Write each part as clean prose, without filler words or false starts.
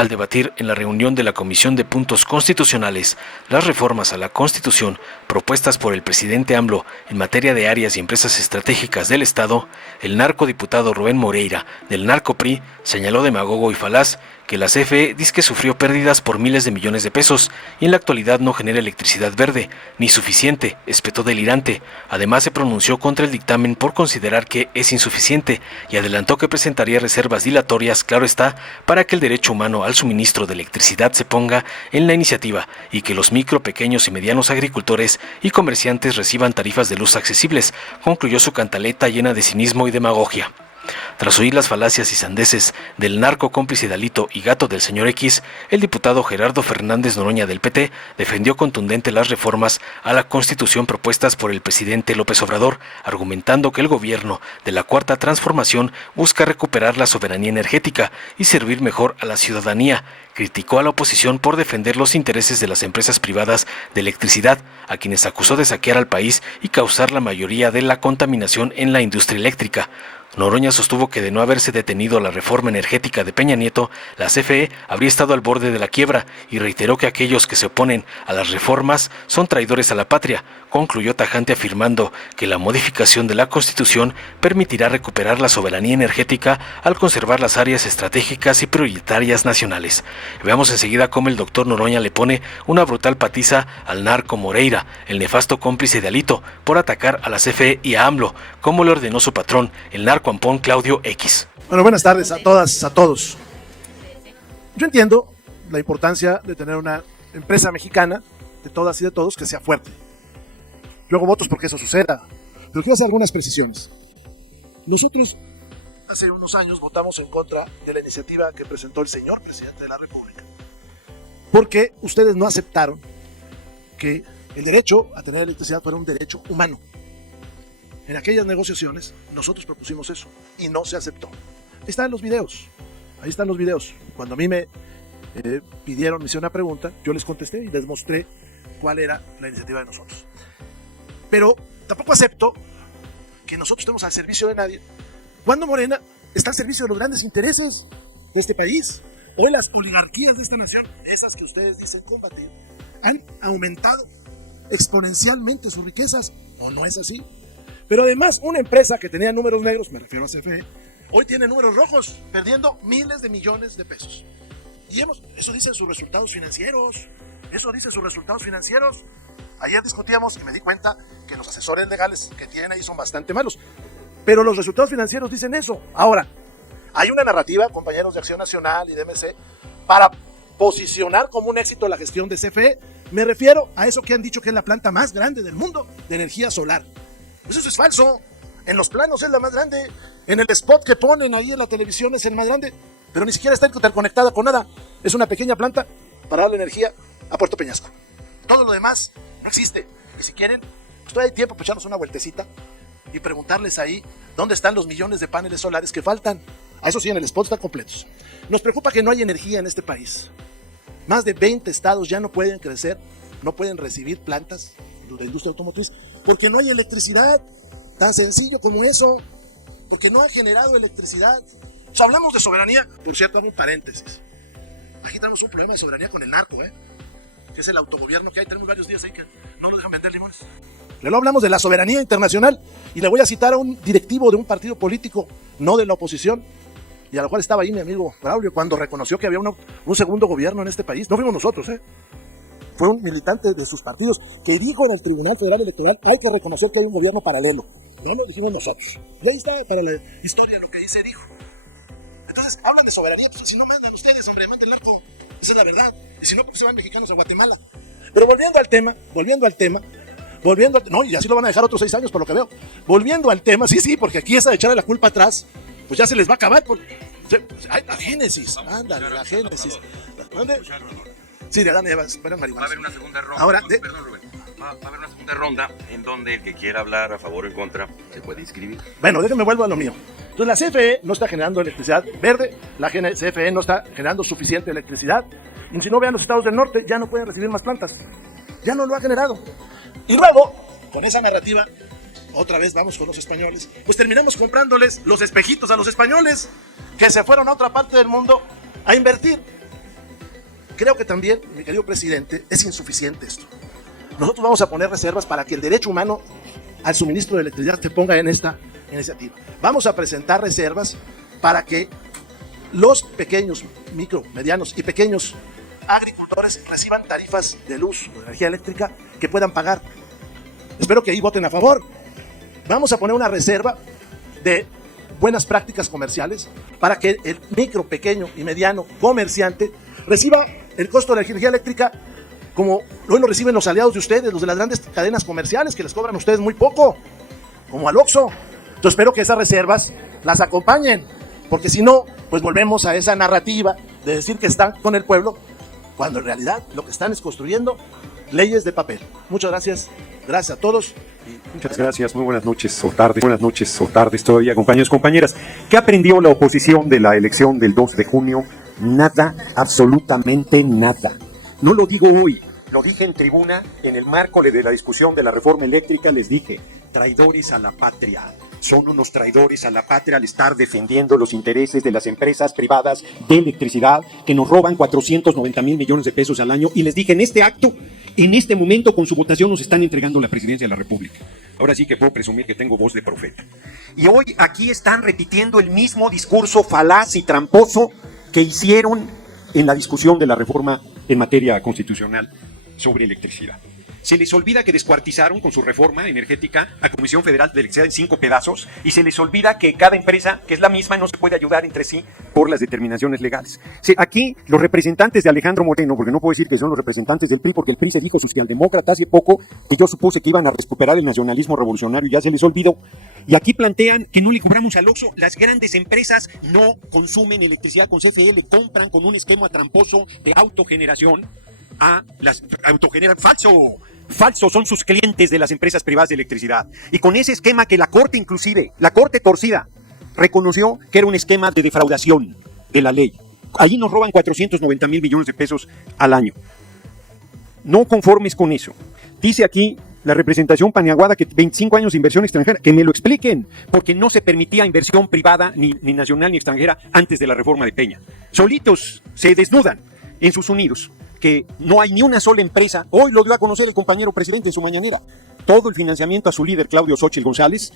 Al debatir en la reunión de la Comisión de Puntos Constitucionales las reformas a la Constitución propuestas por el presidente AMLO en materia de áreas y empresas estratégicas del Estado, el narcodiputado Rubén Moreira, del Narco-PRI, señaló demagogo y falaz que la CFE disque sufrió pérdidas por miles de millones de pesos y en la actualidad no genera electricidad verde, ni suficiente, espetó delirante. Además se pronunció contra el dictamen por considerar que es insuficiente y adelantó que presentaría reservas dilatorias, claro está, para que el derecho humano al suministro de electricidad se ponga en la iniciativa y que los micro, pequeños y medianos agricultores y comerciantes reciban tarifas de luz accesibles, concluyó su cantaleta llena de cinismo y demagogia. Tras oír las falacias y sandeces del narco cómplice de Alito y gato del señor X, el diputado Gerardo Fernández Noroña del PT defendió contundente las reformas a la Constitución propuestas por el presidente López Obrador, argumentando que el gobierno de la Cuarta Transformación busca recuperar la soberanía energética y servir mejor a la ciudadanía. Criticó a la oposición por defender los intereses de las empresas privadas de electricidad, a quienes acusó de saquear al país y causar la mayoría de la contaminación en la industria eléctrica. Noroña sostuvo que de no haberse detenido la reforma energética de Peña Nieto, la CFE habría estado al borde de la quiebra y reiteró que aquellos que se oponen a las reformas son traidores a la patria. Concluyó tajante afirmando que la modificación de la Constitución permitirá recuperar la soberanía energética al conservar las áreas estratégicas y prioritarias nacionales. Veamos enseguida cómo el doctor Noroña le pone una brutal patiza al narco Moreira, el nefasto cómplice de Alito, por atacar a la CFE y a AMLO, como le ordenó su patrón, el narco Ampón Claudio X. Bueno, buenas tardes a todas, a todos. Yo entiendo la importancia de tener una empresa mexicana, de todas y de todos, que sea fuerte. Yo hago votos porque eso suceda, pero quiero hacer algunas precisiones. Nosotros hace unos años votamos en contra de la iniciativa que presentó el señor presidente de la República, porque ustedes no aceptaron que el derecho a tener electricidad fuera un derecho humano. En aquellas negociaciones nosotros propusimos eso y no se aceptó. Ahí están los videos. Cuando a mí me pidieron, me hicieron una pregunta, yo les contesté y les mostré cuál era la iniciativa de nosotros. Pero tampoco acepto que nosotros estemos al servicio de nadie cuando Morena está al servicio de los grandes intereses de este país. Hoy las oligarquías de esta nación, esas que ustedes dicen combatir, han aumentado exponencialmente sus riquezas. ¿O no es así? Pero además, una empresa que tenía números negros, me refiero a CFE, hoy tiene números rojos, perdiendo miles de millones de pesos. Y eso dicen sus resultados financieros. Ayer discutíamos y me di cuenta que los asesores legales que tienen ahí son bastante malos. Pero los resultados financieros dicen eso. Ahora, hay una narrativa, compañeros de Acción Nacional y de MC, para posicionar como un éxito la gestión de CFE. Me refiero a eso que han dicho que es la planta más grande del mundo de energía solar. Pues eso es falso. En los planos es la más grande. En el spot que ponen ahí en la televisión es el más grande. Pero ni siquiera está interconectada con nada. Es una pequeña planta para darle energía a Puerto Peñasco. Todo lo demás no existe. Y si quieren, pues todavía hay tiempo para echarnos una vueltecita y preguntarles ahí dónde están los millones de paneles solares que faltan. A eso sí, en el spot están completos. Nos preocupa que no hay energía en este país. Más de 20 estados ya no pueden crecer, no pueden recibir plantas de industria automotriz porque no hay electricidad. Tan sencillo como eso. Porque no han generado electricidad. O sea, hablamos de soberanía. Por cierto, hago un paréntesis. Aquí tenemos un problema de soberanía con el narco, que es el autogobierno que hay. Tenemos varios días ahí que no nos dejan vender limones. Luego hablamos de la soberanía internacional y le voy a citar a un directivo de un partido político, no de la oposición, y a lo cual estaba ahí mi amigo Braulio cuando reconoció que había un segundo gobierno en este país. No fuimos nosotros, fue un militante de sus partidos que dijo en el Tribunal Federal Electoral: hay que reconocer que hay un gobierno paralelo. No lo dijimos nosotros. Y ahí está para la historia lo que dijo. Entonces, hablan de soberanía, pues si no mandan ustedes, hombre, manden el arco. Esa es la verdad. Y si no, pues se van mexicanos a Guatemala. Pero volviendo al tema, no, y así lo van a dejar otros 6 años por lo que veo. Volviendo al tema, sí, porque aquí esa de echarle la culpa atrás, pues ya se les va a acabar. La génesis, ándale, la génesis. ¿Dónde? Sí, de Adán y Eva, va a haber una segunda ronda. Ahora, perdón, Rubén. Va a haber una segunda ronda en donde el que quiera hablar a favor o en contra se puede inscribir. Bueno, déjenme vuelvo a lo mío. Entonces la CFE no está generando electricidad verde, la CFE no está generando suficiente electricidad, y si no, vean los estados del norte, ya no pueden recibir más plantas. Ya no lo ha generado. Y luego, con esa narrativa, otra vez vamos con los españoles, pues terminamos comprándoles los espejitos a los españoles que se fueron a otra parte del mundo a invertir. creo que también, mi querido presidente, es insuficiente esto. Nosotros vamos a poner reservas para que el derecho humano al suministro de electricidad se ponga en esta iniciativa. Vamos a presentar reservas para que los pequeños, micro, medianos y pequeños agricultores reciban tarifas de luz o de energía eléctrica que puedan pagar. Espero que ahí voten a favor. Vamos a poner una reserva de buenas prácticas comerciales para que el micro, pequeño y mediano comerciante reciba el costo de la energía eléctrica como hoy lo reciben los aliados de ustedes, los de las grandes cadenas comerciales, que les cobran a ustedes muy poco, como al Oxxo. Entonces espero que esas reservas las acompañen, porque si no, pues volvemos a esa narrativa de decir que están con el pueblo, cuando en realidad lo que están es construyendo leyes de papel. Muchas gracias, gracias a todos. Muchas gracias, muy buenas noches o tardes todavía, compañeros y compañeras. ¿Qué aprendió la oposición de la elección del 2 de junio? Nada, absolutamente nada. No lo digo hoy, lo dije en tribuna, en el marco de la discusión de la reforma eléctrica, les dije, traidores a la patria. Son unos traidores a la patria al estar defendiendo los intereses de las empresas privadas de electricidad que nos roban 490,000 millones de pesos al año. Y les dije, en este acto, en este momento, con su votación, nos están entregando la presidencia de la República. Ahora sí que puedo presumir que tengo voz de profeta. Y hoy aquí están repitiendo el mismo discurso falaz y tramposo que hicieron en la discusión de la reforma en materia constitucional sobre electricidad. Se les olvida que descuartizaron con su reforma energética a Comisión Federal de Electricidad en 5 pedazos y se les olvida que cada empresa, que es la misma, no se puede ayudar entre sí por las determinaciones legales. Aquí los representantes de Alejandro Moreno, porque no puedo decir que son los representantes del PRI, porque el PRI se dijo socialdemócrata hace poco, que yo supuse que iban a recuperar el nacionalismo revolucionario y ya se les olvidó. Y aquí plantean que no le cobramos al Oxxo. Las grandes empresas no consumen electricidad con CFE, le compran con un esquema tramposo de autogeneración a las autogeneran. Falso, son sus clientes de las empresas privadas de electricidad. Y con ese esquema que la Corte inclusive, la Corte torcida, reconoció que era un esquema de defraudación de la ley. Allí nos roban 490,000 millones de pesos al año. No conformes con eso. Dice aquí la representación Paniaguada que 25 años de inversión extranjera, que me lo expliquen, porque no se permitía inversión privada, ni nacional ni extranjera, antes de la reforma de Peña. Solitos se desnudan en sus unidos, que no hay ni una sola empresa. Hoy lo dio a conocer el compañero presidente en su mañanera. Todo el financiamiento a su líder, Claudio Xóchitl González,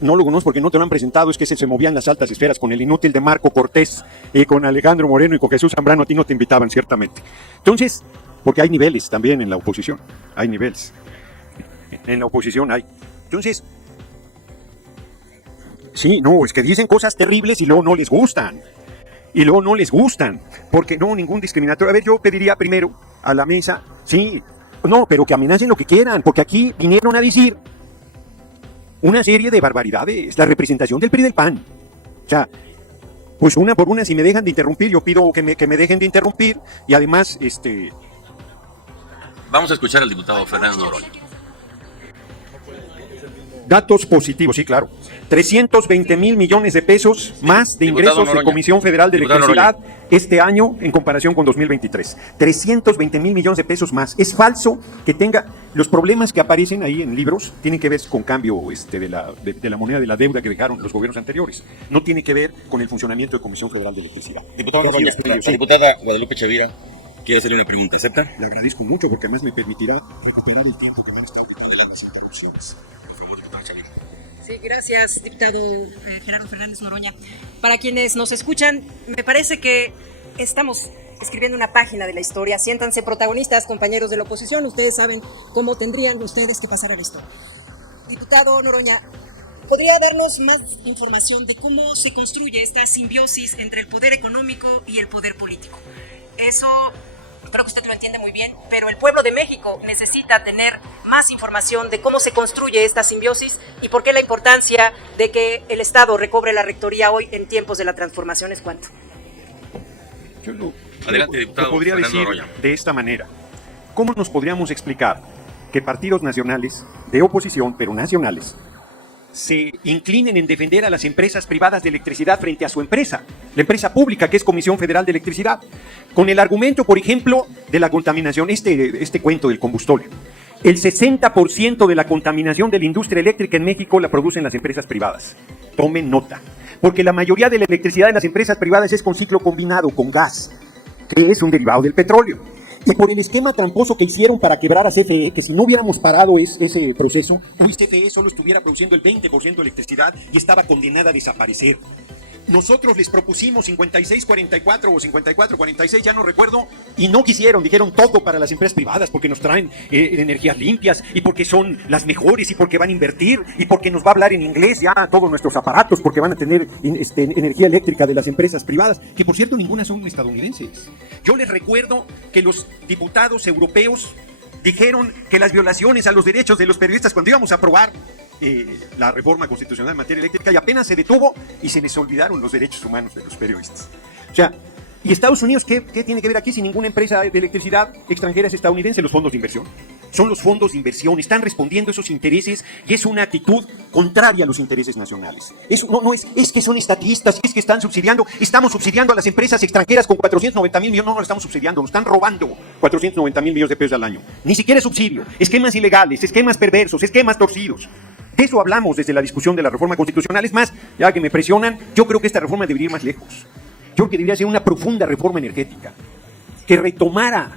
no lo conozco porque no te lo han presentado, es que se movían las altas esferas con el inútil de Marco Cortés, con Alejandro Moreno y con Jesús Zambrano. A ti no te invitaban, ciertamente. Entonces, porque hay niveles también en la oposición, hay niveles. En la oposición hay. Entonces, sí, no, es que dicen cosas terribles y luego no les gustan. Porque no, ningún discriminatorio. A ver, yo pediría primero a la mesa, sí, no, pero que amenacen lo que quieran, porque aquí vinieron a decir una serie de barbaridades, la representación del PRI y del PAN. O sea, pues una por una, si me dejan de interrumpir, yo pido que me dejen de interrumpir, y además, Vamos a escuchar al diputado Fernando Noroña. Datos positivos, sí, claro. 320,000 millones de pesos más de ingresos de Comisión Federal de Electricidad este año en comparación con 2023. 320,000 millones de pesos más. Es falso que tenga los problemas que aparecen ahí en libros, tienen que ver con cambio de la moneda de la deuda que dejaron los gobiernos anteriores. No tiene que ver con el funcionamiento de Comisión Federal de Electricidad. Diputado Noroña, la diputada Guadalupe Chavira quiere hacerle una pregunta. ¿Acepta? Le agradezco mucho porque además me permitirá recuperar el tiempo que van a estar de las interrupciones. Sí, gracias, diputado Gerardo Fernández Noroña. Para quienes nos escuchan, me parece que estamos escribiendo una página de la historia. Siéntanse protagonistas, compañeros de la oposición. Ustedes saben cómo tendrían ustedes que pasar a la historia. Diputado Noroña, ¿podría darnos más información de cómo se construye esta simbiosis entre el poder económico y el poder político? Eso creo que usted lo entiende muy bien, pero el pueblo de México necesita tener más información de cómo se construye esta simbiosis y por qué la importancia de que el Estado recobre la rectoría hoy en tiempos de la transformación es cuánto. Adelante, diputado. Lo podría Fernando decir Noroña. de esta manera. ¿Cómo nos podríamos explicar que partidos nacionales, de oposición, pero nacionales, se inclinen en defender a las empresas privadas de electricidad frente a su empresa, la empresa pública que es Comisión Federal de Electricidad, con el argumento, por ejemplo, de la contaminación, este cuento del combustóleo? El 60% de la contaminación de la industria eléctrica en México la producen las empresas privadas. Tomen nota, porque la mayoría de la electricidad de las empresas privadas es con ciclo combinado, con gas, que es un derivado del petróleo. Y por el esquema tramposo que hicieron para quebrar a CFE, que si no hubiéramos parado ese proceso, hoy CFE solo estuviera produciendo el 20% de electricidad y estaba condenada a desaparecer. Nosotros les propusimos 56-44 o 54-46, ya no recuerdo, y no quisieron, dijeron todo para las empresas privadas porque nos traen energías limpias y porque son las mejores y porque van a invertir y porque nos va a hablar en inglés ya todos nuestros aparatos porque van a tener energía eléctrica de las empresas privadas, que por cierto ninguna son estadounidenses. Yo les recuerdo que los diputados europeos dijeron que las violaciones a los derechos de los periodistas cuando íbamos a aprobar la reforma constitucional en materia eléctrica y apenas se detuvo y se les olvidaron los derechos humanos de los periodistas. O sea, ¿y Estados Unidos qué tiene que ver aquí si ninguna empresa de electricidad extranjera es estadounidense? Los fondos de inversión. Son los fondos de inversión, están respondiendo a esos intereses y es una actitud contraria a los intereses nacionales. Eso no es que son estatistas, es que están subsidiando, estamos subsidiando a las empresas extranjeras con 490,000 millones, no lo estamos subsidiando, nos están robando 490,000 millones de pesos al año. Ni siquiera es subsidio, esquemas ilegales, esquemas perversos, esquemas torcidos. De eso hablamos desde la discusión de la reforma constitucional. Es más, ya que me presionan, yo creo que esta reforma debería ir más lejos. Yo creo que debería ser una profunda reforma energética que retomara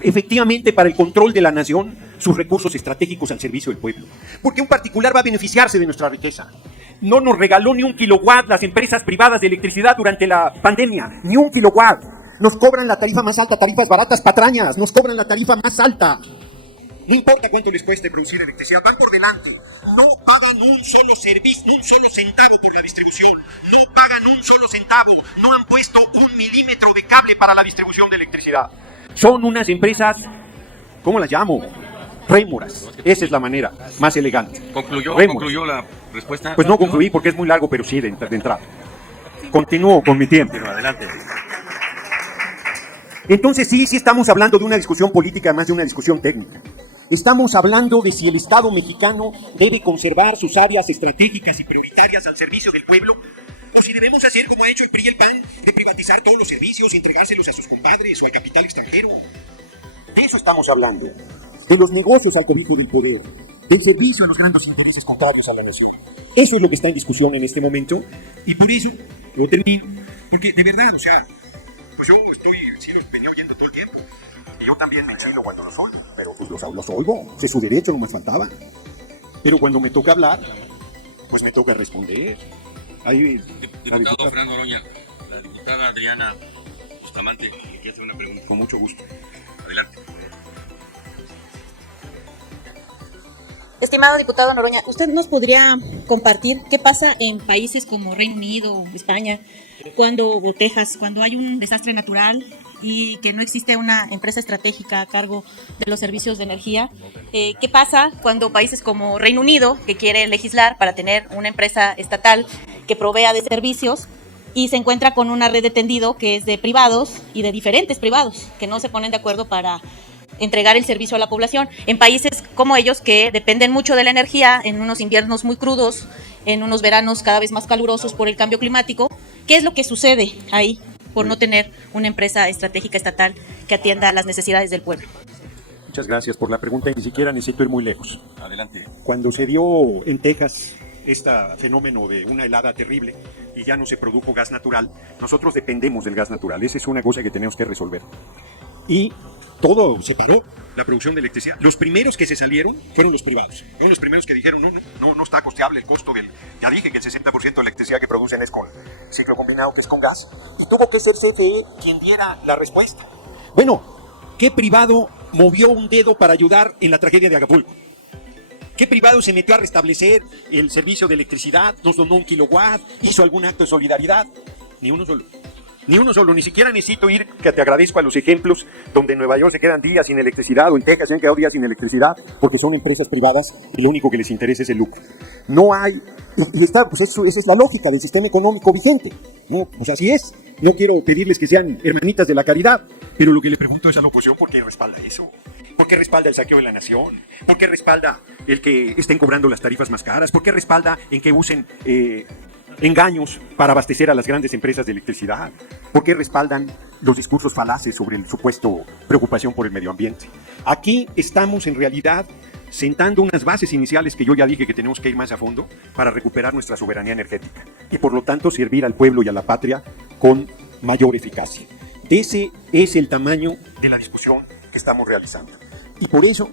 efectivamente para el control de la nación sus recursos estratégicos al servicio del pueblo. Porque un particular va a beneficiarse de nuestra riqueza. No nos regaló ni un kilowatt las empresas privadas de electricidad durante la pandemia, ni un kilowatt. Nos cobran la tarifa más alta, tarifas baratas, patrañas, nos cobran la tarifa más alta. No importa cuánto les cueste producir electricidad, van por delante. No pagan un solo servicio, un solo centavo por la distribución. No pagan un solo centavo. No han puesto un milímetro de cable para la distribución de electricidad. Son unas empresas, ¿cómo las llamo? Rémoras. Esa es la manera más elegante. ¿Concluyó la respuesta? Pues no concluí porque es muy largo, pero sí de entrada. Continúo con mi tiempo. Adelante. Entonces sí estamos hablando de una discusión política más de una discusión técnica. Estamos hablando de si el Estado mexicano debe conservar sus áreas estratégicas y prioritarias al servicio del pueblo, o si debemos hacer como ha hecho el PRI y el PAN, de privatizar todos los servicios y entregárselos a sus compadres o al capital extranjero. De eso estamos hablando. De los negocios al cobijo del poder, del servicio a los grandes intereses contrarios a la nación. Eso es lo que está en discusión en este momento, y por eso yo termino, porque de verdad, o sea, pues yo los venía oyendo todo el tiempo. Y yo también me enchilo cuando los oigo, pero pues los oigo, es su derecho, no más faltaba. Pero cuando me toca hablar, pues me toca responder. Ahí, Diputado Fernando Noroña, la diputada Adriana Bustamante quiere hacer una pregunta. Con mucho gusto. Adelante. Estimado diputado Noroña, ¿usted nos podría compartir qué pasa en países como Reino Unido, España, cuando hay un desastre natural y que no existe una empresa estratégica a cargo de los servicios de energía? ¿Qué pasa cuando países como Reino Unido, que quiere legislar para tener una empresa estatal que provea de servicios, y se encuentra con una red de tendido que es de privados y de diferentes privados que no se ponen de acuerdo para entregar el servicio a la población? En países como ellos, que dependen mucho de la energía, en unos inviernos muy crudos, en unos veranos cada vez más calurosos por el cambio climático, ¿qué es lo que sucede ahí por no tener una empresa estratégica estatal que atienda a las necesidades del pueblo? Muchas gracias por la pregunta y ni siquiera necesito ir muy lejos. Adelante. Cuando se dio en Texas este fenómeno de una helada terrible y ya no se produjo gas natural, nosotros dependemos del gas natural. Esa es una cosa que tenemos que resolver. Y todo se paró, la producción de electricidad. Los primeros que se salieron fueron los privados. Fueron los primeros que dijeron, no está costeable el costo del... Ya dije que el 60% de electricidad que producen es con ciclo combinado, que es con gas. Y tuvo que ser CFE quien diera la respuesta. Bueno, ¿qué privado movió un dedo para ayudar en la tragedia de Acapulco? ¿Qué privado se metió a restablecer el servicio de electricidad? ¿Nos donó un kilowatt? ¿Hizo algún acto de solidaridad? Ni uno solo. Ni uno solo, ni siquiera necesito ir, que te agradezco a los ejemplos donde en Nueva York se quedan días sin electricidad o en Texas se han quedado días sin electricidad porque son empresas privadas y lo único que les interesa es el lucro. No hay, y está, pues esa es la lógica del sistema económico vigente, ¿no? Pues así es. No quiero pedirles que sean hermanitas de la caridad, pero lo que le pregunto es a la oposición, ¿por qué respalda eso? ¿Por qué respalda el saqueo de la nación? ¿Por qué respalda el que estén cobrando las tarifas más caras? ¿Por qué respalda en que usen engaños para abastecer a las grandes empresas de electricidad? ¿Por qué respaldan los discursos falaces sobre el supuesto preocupación por el medio ambiente? Aquí estamos en realidad sentando unas bases iniciales que yo ya dije que tenemos que ir más a fondo para recuperar nuestra soberanía energética y por lo tanto servir al pueblo y a la patria con mayor eficacia. Ese es el tamaño de la discusión que estamos realizando. Y por eso,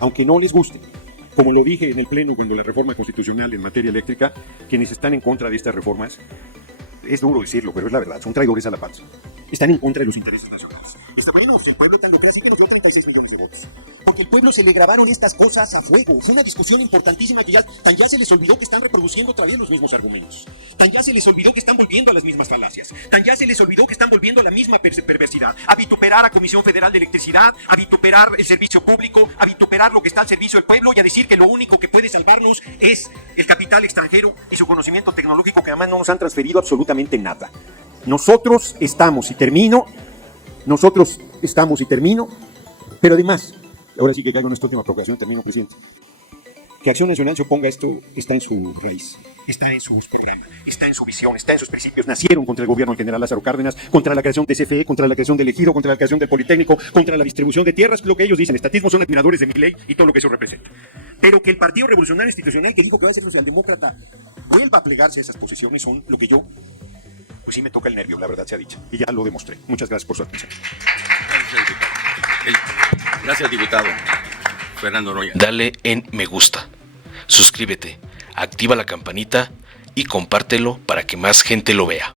aunque no les guste, como lo dije en el Pleno cuando la reforma constitucional en materia eléctrica, quienes están en contra de estas reformas, es duro decirlo, pero es la verdad, son traidores a la patria. Están en contra de los intereses nacionales. Está bueno, el pueblo tan lo cree así que nos dio 36 millones de votos. Porque el pueblo se le grabaron estas cosas a fuego. Fue una discusión importantísima que ya se les olvidó que están reproduciendo otra vez los mismos argumentos. Tan ya se les olvidó que están volviendo a las mismas falacias. Tan ya se les olvidó que están volviendo a la misma perversidad. A vituperar a Comisión Federal de Electricidad, a vituperar el servicio público, a vituperar lo que está al servicio del pueblo y a decir que lo único que puede salvarnos es el capital extranjero y su conocimiento tecnológico que además no nos han transferido absolutamente nada. Nosotros estamos, y termino, pero además, ahora sí que caigo en esta última provocación, termino, presidente. Que Acción Nacional se oponga a esto está en su raíz, está en sus programas, está en su visión, está en sus principios. Nacieron contra el gobierno del general Lázaro Cárdenas, contra la creación de CFE, contra la creación del Ejido, contra la creación del Politécnico, contra la distribución de tierras, lo que ellos dicen, estatismo, son admiradores de Milei y todo lo que eso representa. Pero que el Partido Revolucionario Institucional, que dijo que va a ser socialdemócrata, vuelva a plegarse a esas posiciones, son lo que yo, pues sí me toca el nervio, la verdad se ha dicho, y ya lo demostré. Muchas gracias por su atención. Gracias, diputado Fernando Noroña. Dale en me gusta, suscríbete, activa la campanita y compártelo para que más gente lo vea.